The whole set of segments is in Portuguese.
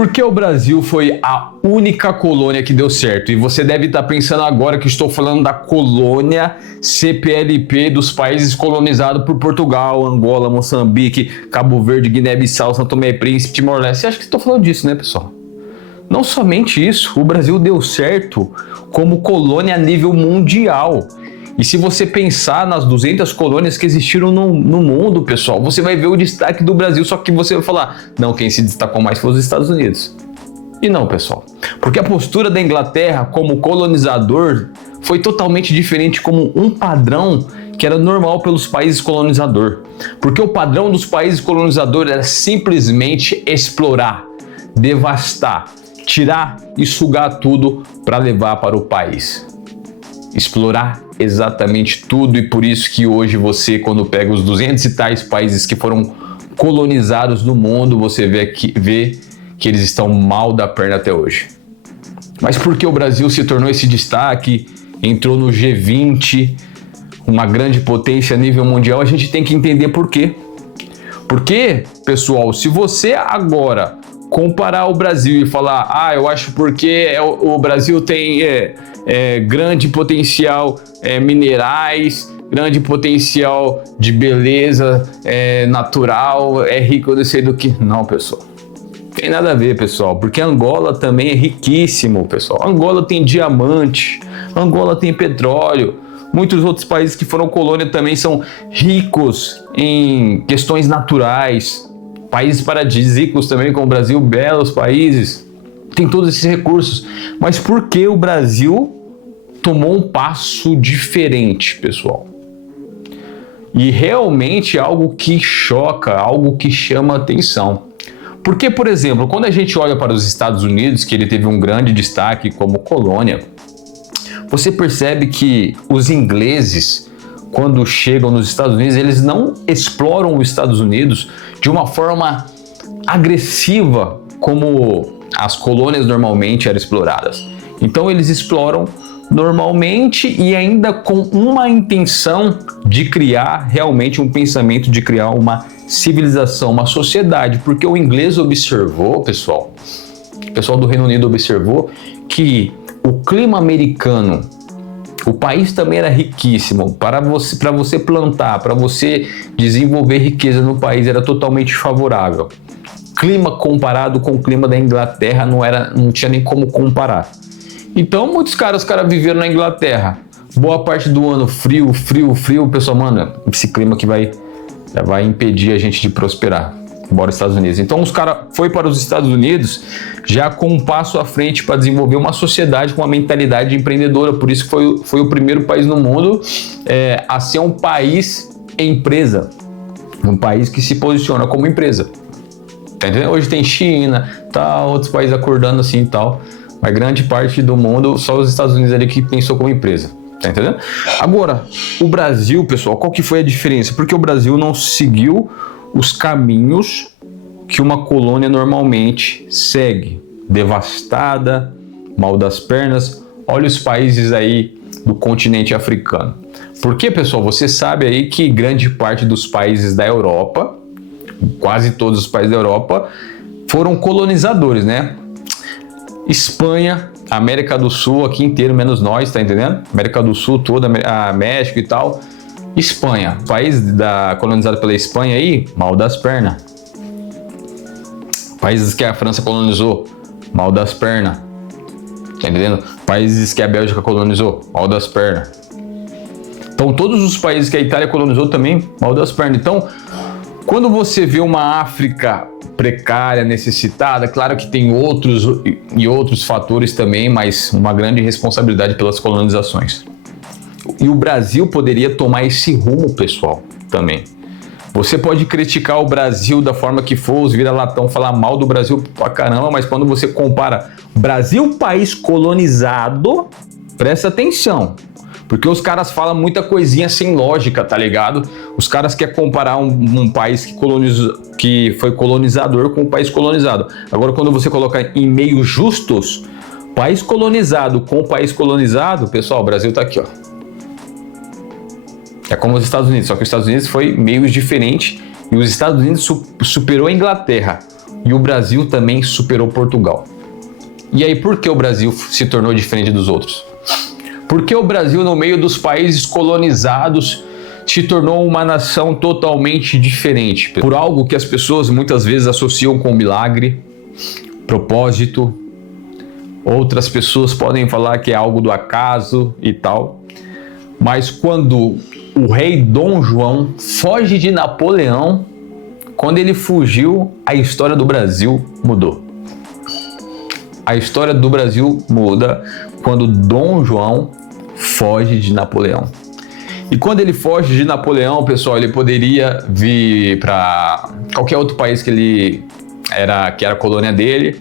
Porque o Brasil foi a única colônia que deu certo. E você deve estar pensando agora que estou falando da colônia CPLP dos países colonizados por Portugal, Angola, Moçambique, Cabo Verde, Guiné-Bissau, São Tomé e Príncipe, Timor-Leste. Você acha que estou falando disso, né, pessoal? Não somente isso, o Brasil deu certo como colônia a nível mundial. E se você pensar nas 200 colônias que existiram no mundo, pessoal, você vai ver o destaque do Brasil, só que você vai falar, não, quem se destacou mais foi os Estados Unidos. E não, pessoal, porque a postura da Inglaterra como colonizador foi totalmente diferente como um padrão que era normal pelos países colonizadores. Porque o padrão dos países colonizadores era simplesmente explorar, devastar, tirar e sugar tudo para levar para o país. Explorar exatamente tudo, e por isso que hoje você, quando pega os 200 e tais países que foram colonizados no mundo, você vê que eles estão mal da perna até hoje. Mas por que o Brasil se tornou esse destaque, entrou no G20, uma grande potência a nível mundial? A gente tem que entender por quê. Porque, pessoal, se você agora comparar o Brasil e falar, eu acho porque o Brasil tem grande potencial minerais, grande potencial de beleza natural, é rico, eu não sei do que. Não, pessoal. Tem nada a ver, pessoal, porque Angola também é riquíssimo, pessoal. Angola tem diamante, Angola tem petróleo. Muitos outros países que foram colônia também são ricos em questões naturais. Países paradisíacos também, como o Brasil, belos países, tem todos esses recursos. Mas por que o Brasil tomou um passo diferente, pessoal? E realmente algo que choca, algo que chama atenção. Porque, por exemplo, quando a gente olha para os Estados Unidos, que ele teve um grande destaque como colônia, você percebe que os ingleses, quando chegam nos Estados Unidos, eles não exploram os Estados Unidos de uma forma agressiva como as colônias normalmente eram exploradas. Então eles exploram normalmente e ainda com uma intenção de criar realmente um pensamento, de criar uma civilização, uma sociedade, porque o inglês observou, pessoal, o pessoal do Reino Unido observou que o clima americano, o país também era riquíssimo, para você plantar, para você desenvolver riqueza no país era totalmente favorável. Clima comparado com o clima da Inglaterra não tinha nem como comparar. Então muitos caras viveram na Inglaterra, boa parte do ano frio, o pessoal, mano, esse clima que vai impedir a gente de prosperar. Bora Estados Unidos. Então os caras foi para os Estados Unidos já com um passo à frente para desenvolver uma sociedade com uma mentalidade empreendedora. Por isso foi o primeiro país no mundo a ser um país empresa, um país que se posiciona como empresa. Tá entendendo? Hoje tem China, tal, outros países acordando assim e tal, mas grande parte do mundo só os Estados Unidos ali que pensou como empresa. Tá entendendo? Agora, o Brasil, pessoal, qual que foi a diferença? Porque o Brasil não seguiu os caminhos que uma colônia normalmente segue. Devastada, mal das pernas. Olha os países aí do continente africano. Porque, pessoal, você sabe aí que grande parte dos países da Europa, quase todos os países da Europa, foram colonizadores, né? Espanha, América do Sul aqui inteiro, menos nós, tá entendendo? América do Sul toda, a México e tal. Espanha, país colonizado pela Espanha aí, mal das pernas. Países que a França colonizou, mal das pernas. Tá entendendo? Países que a Bélgica colonizou, mal das pernas. Então todos os países que a Itália colonizou também, mal das pernas. Então, quando você vê uma África precária, necessitada, claro que tem outros fatores também, mas uma grande responsabilidade pelas colonizações. E o Brasil poderia tomar esse rumo, pessoal, também. Você pode criticar o Brasil da forma que for, os vira-latão falar mal do Brasil pra caramba, mas quando você compara Brasil, país colonizado, presta atenção. Porque os caras falam muita coisinha sem lógica, tá ligado? Os caras querem comparar um país que foi colonizador com um país colonizado. Agora, quando você coloca em meios justos, país colonizado com país colonizado, pessoal, o Brasil tá aqui, ó. É como os Estados Unidos, só que os Estados Unidos foi meios diferentes e os Estados Unidos superou a Inglaterra e o Brasil também superou Portugal. E aí, por que o Brasil se tornou diferente dos outros? Porque o Brasil, no meio dos países colonizados, se tornou uma nação totalmente diferente. Por algo que as pessoas muitas vezes associam com milagre, propósito. Outras pessoas podem falar que é algo do acaso e tal. Mas quando o rei Dom João foge de Napoleão, quando ele fugiu, a história do Brasil mudou. A história do Brasil muda quando Dom João foge de Napoleão. E quando ele foge de Napoleão, pessoal, ele poderia vir para qualquer outro país que era colônia dele,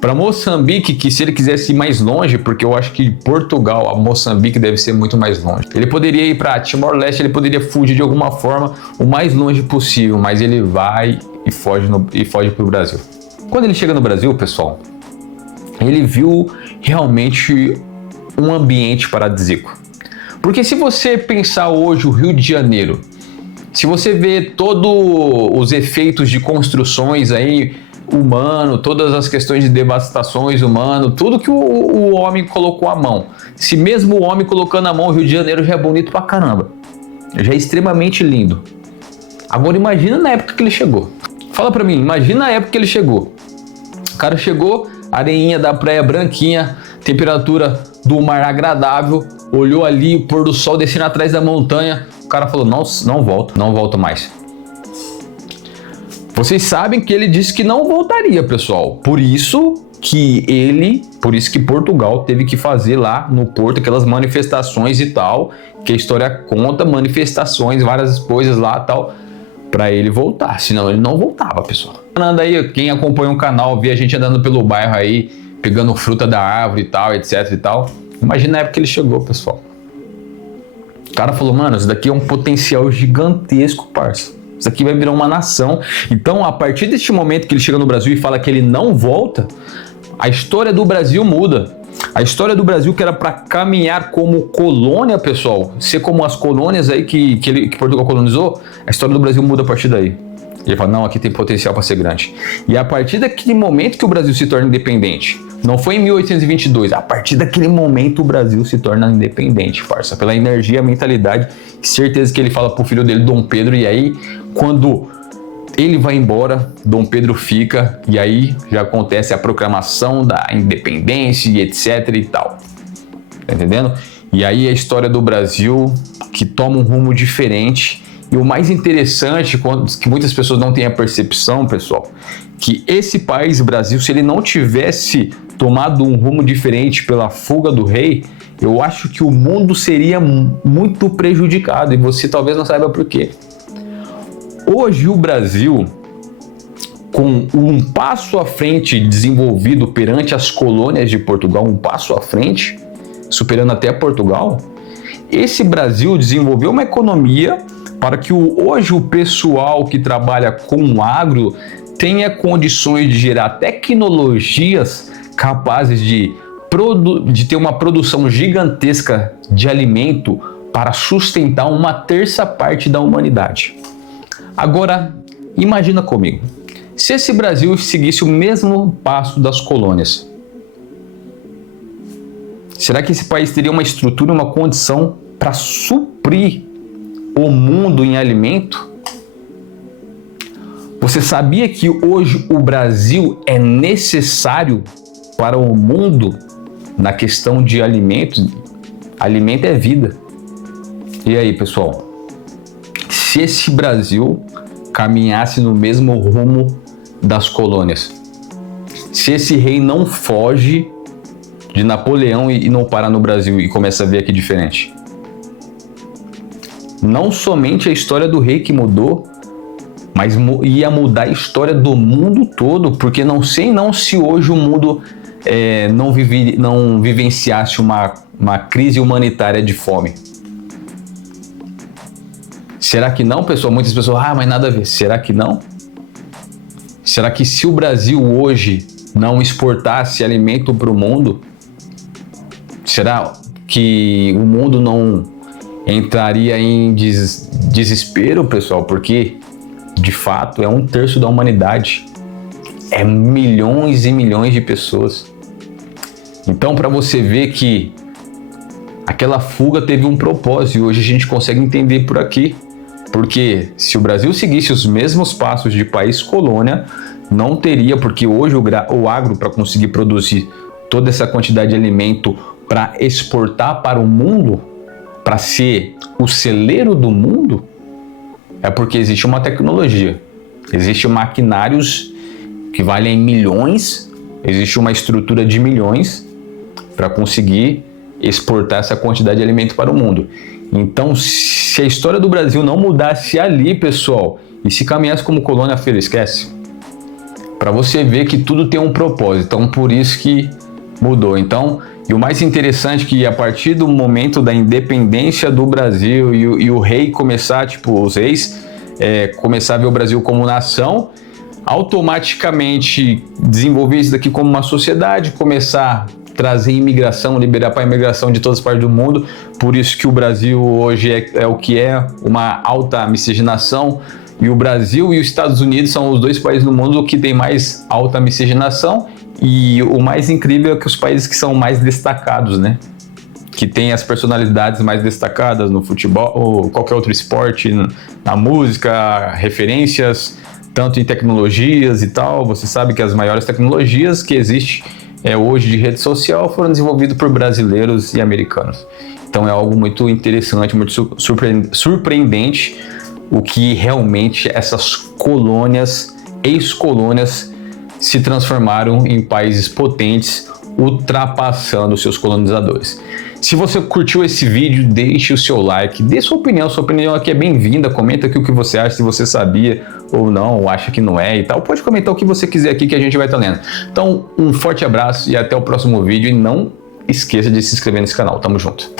para Moçambique, que se ele quisesse ir mais longe, porque eu acho que Portugal a Moçambique deve ser muito mais longe. Ele poderia ir para Timor-Leste, ele poderia fugir de alguma forma o mais longe possível, mas ele vai e foge para o Brasil. Quando ele chega no Brasil, pessoal, ele viu realmente um ambiente paradisíaco. Porque se você pensar hoje o Rio de Janeiro, se você vê todos os efeitos de construções aí humano, todas as questões de devastações humano, tudo que o homem colocou à mão. Se mesmo o homem colocando a mão, o Rio de Janeiro já é bonito pra caramba. Já é extremamente lindo. Agora imagina na época que ele chegou. Fala pra mim, imagina a época que ele chegou. O cara chegou, areinha da praia branquinha, temperatura do mar agradável, olhou ali o pôr do sol descendo atrás da montanha. O cara falou, não volto mais. Vocês sabem que ele disse que não voltaria, pessoal. Por isso que Portugal teve que fazer lá no porto aquelas manifestações e tal, que a história conta, manifestações, várias coisas lá e tal, para ele voltar. Senão ele não voltava, pessoal. Andando aí, quem acompanha o canal, vê a gente andando pelo bairro aí, pegando fruta da árvore e tal, etc e tal. Imagina a época que ele chegou, pessoal. O cara falou, mano, isso daqui é um potencial gigantesco, parça. Isso aqui vai virar uma nação. Então, a partir deste momento que ele chega no Brasil e fala que ele não volta, a história do Brasil muda. A história do Brasil, que era para caminhar como colônia, pessoal, ser como as colônias aí que Portugal colonizou, a história do Brasil muda a partir daí. Ele fala, não, aqui tem potencial para ser grande. E a partir daquele momento que o Brasil se torna independente, não foi em 1822, a partir daquele momento o Brasil se torna independente, parça, pela energia, mentalidade, certeza que ele fala pro filho dele, Dom Pedro, e aí, quando ele vai embora, Dom Pedro fica, e aí já acontece a proclamação da independência e etc e tal. Tá entendendo? E aí a história do Brasil, que toma um rumo diferente. E o mais interessante, que muitas pessoas não têm a percepção, pessoal, que esse país, Brasil, se ele não tivesse tomado um rumo diferente pela fuga do rei, eu acho que o mundo seria muito prejudicado, e você talvez não saiba por quê. Hoje o Brasil, com um passo à frente desenvolvido perante as colônias de Portugal, um passo à frente, superando até Portugal, esse Brasil desenvolveu uma economia para que hoje o pessoal que trabalha com agro tenha condições de gerar tecnologias capazes de ter uma produção gigantesca de alimento para sustentar uma terça parte da humanidade. Agora, imagina comigo, se esse Brasil seguisse o mesmo passo das colônias, será que esse país teria uma estrutura, uma condição para suprir o mundo em alimento? Você sabia que hoje o Brasil é necessário para o mundo na questão de alimentos? Alimento é vida. E aí, pessoal? Se esse Brasil caminhasse no mesmo rumo das colônias, se esse rei não foge de Napoleão e não para no Brasil e começa a ver aqui diferente, não somente a história do rei que mudou, mas ia mudar a história do mundo todo, porque não sei não se hoje o mundo não vivenciasse uma crise humanitária de fome. Será que não, pessoal? Muitas pessoas, mas nada a ver. Será que não? Será que se o Brasil hoje não exportasse alimento para o mundo, será que o mundo não entraria em desespero, pessoal? Porque, de fato, é 1/3 da humanidade. é milhões e milhões de pessoas. Então, para você ver que aquela fuga teve um propósito e hoje a gente consegue entender por aqui. Porque se o Brasil seguisse os mesmos passos de país colônia, não teria, porque hoje o agro, para conseguir produzir toda essa quantidade de alimento para exportar para o mundo, para ser o celeiro do mundo, é porque existe uma tecnologia, existem maquinários que valem milhões, existe uma estrutura de milhões para conseguir exportar essa quantidade de alimento para o mundo. Então, se a história do Brasil não mudasse ali, pessoal, e se caminhasse como colônia feira, esquece. Para você ver que tudo tem um propósito, então por isso que mudou. Então, e o mais interessante é que a partir do momento da independência do Brasil e o rei começar, tipo, os reis começar a ver o Brasil como nação, automaticamente desenvolver isso daqui como uma sociedade, começar a trazer imigração, liberar para a imigração de todas as partes do mundo. Por isso que o Brasil hoje é o que é, uma alta miscigenação. E o Brasil e os Estados Unidos são os dois países no mundo que tem mais alta miscigenação. E o mais incrível é que os países que são mais destacados, né? Que tem as personalidades mais destacadas no futebol ou qualquer outro esporte, na música, referências, tanto em tecnologias e tal. Você sabe que as maiores tecnologias que existem hoje de rede social foram desenvolvidas por brasileiros e americanos. Então é algo muito interessante, muito surpreendente o que realmente essas colônias, ex-colônias, se transformaram em países potentes, ultrapassando seus colonizadores. Se você curtiu esse vídeo, deixe o seu like, dê sua opinião aqui é bem-vinda, comenta aqui o que você acha, se você sabia ou não, ou acha que não é e tal, pode comentar o que você quiser aqui que a gente vai estar lendo. Então, um forte abraço e até o próximo vídeo, e não esqueça de se inscrever nesse canal, tamo junto.